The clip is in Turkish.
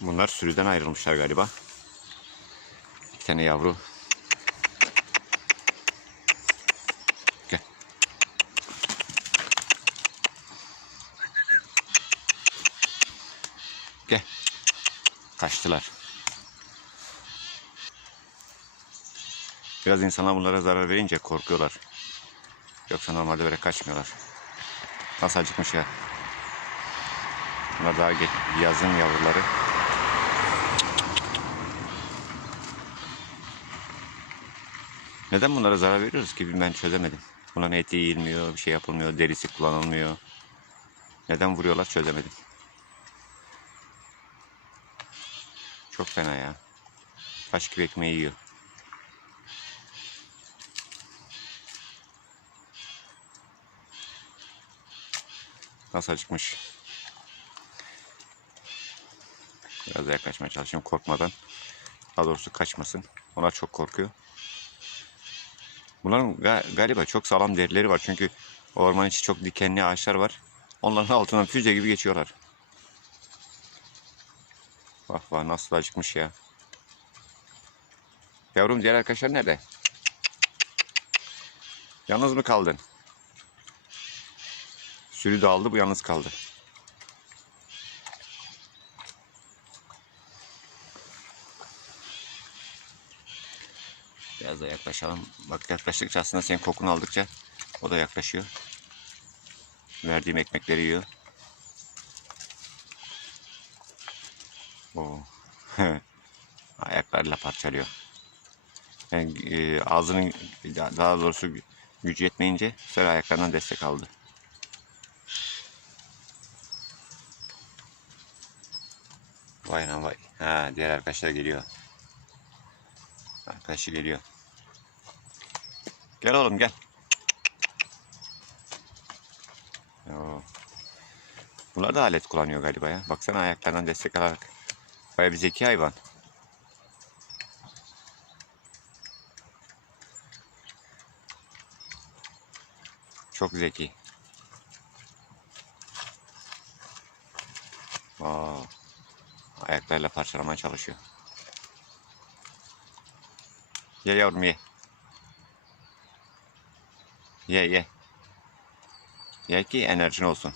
Bunlar sürüden ayrılmışlar galiba. Bir tane yavru. Gel. Gel. Kaçtılar. Biraz insanlar bunlara zarar verince korkuyorlar. Yoksa normalde böyle kaçmıyorlar. Nasıl acıkmış ya. Bunlar daha yazın yavruları. Neden bunlara zarar veriyoruz ki ben çözemedim. Bunların eti yiyilmiyor, bir şey yapılmıyor, derisi kullanılmıyor. Neden vuruyorlar çözemedim. Çok fena ya. Taş gibi ekmeği yiyor. Nasıl acıkmış. Biraz yaklaşmaya çalışıyorum korkmadan. Daha doğrusu kaçmasın. Onlar çok korkuyor. Bunların ga- galiba çok sağlam derileri var. Çünkü orman içi çok dikenli ağaçlar var. Onların altından füze gibi geçiyorlar. Bak bak nasıl acıkmış ya. Yavrum diğer arkadaşlar nerede? Yalnız mı kaldın? Sürü dağıldı bu yalnız kaldı. Biraz da yaklaşalım. Bak yaklaştıkça aslında senin kokunu aldıkça o da yaklaşıyor. Verdiğim ekmekleri yiyor. Oo. Ayaklarıyla parçalıyor. Yani, e, ağzının daha doğrusu gücü yetmeyince sonra ayaklarından destek aldı. Vay lan vay. Ha, diğer arkadaşlar geliyor. Arkadaşı geliyor. Gel oğlum gel. Yo. Bunlar da alet kullanıyor galiba ya. Baksana ayaklarından destek alarak. Baya bir zeki hayvan. Çok zeki. Aa, ayaklarıyla parçalamaya çalışıyor. Ye yavrum ye. Ye ye. Ye ki enerjin olsun.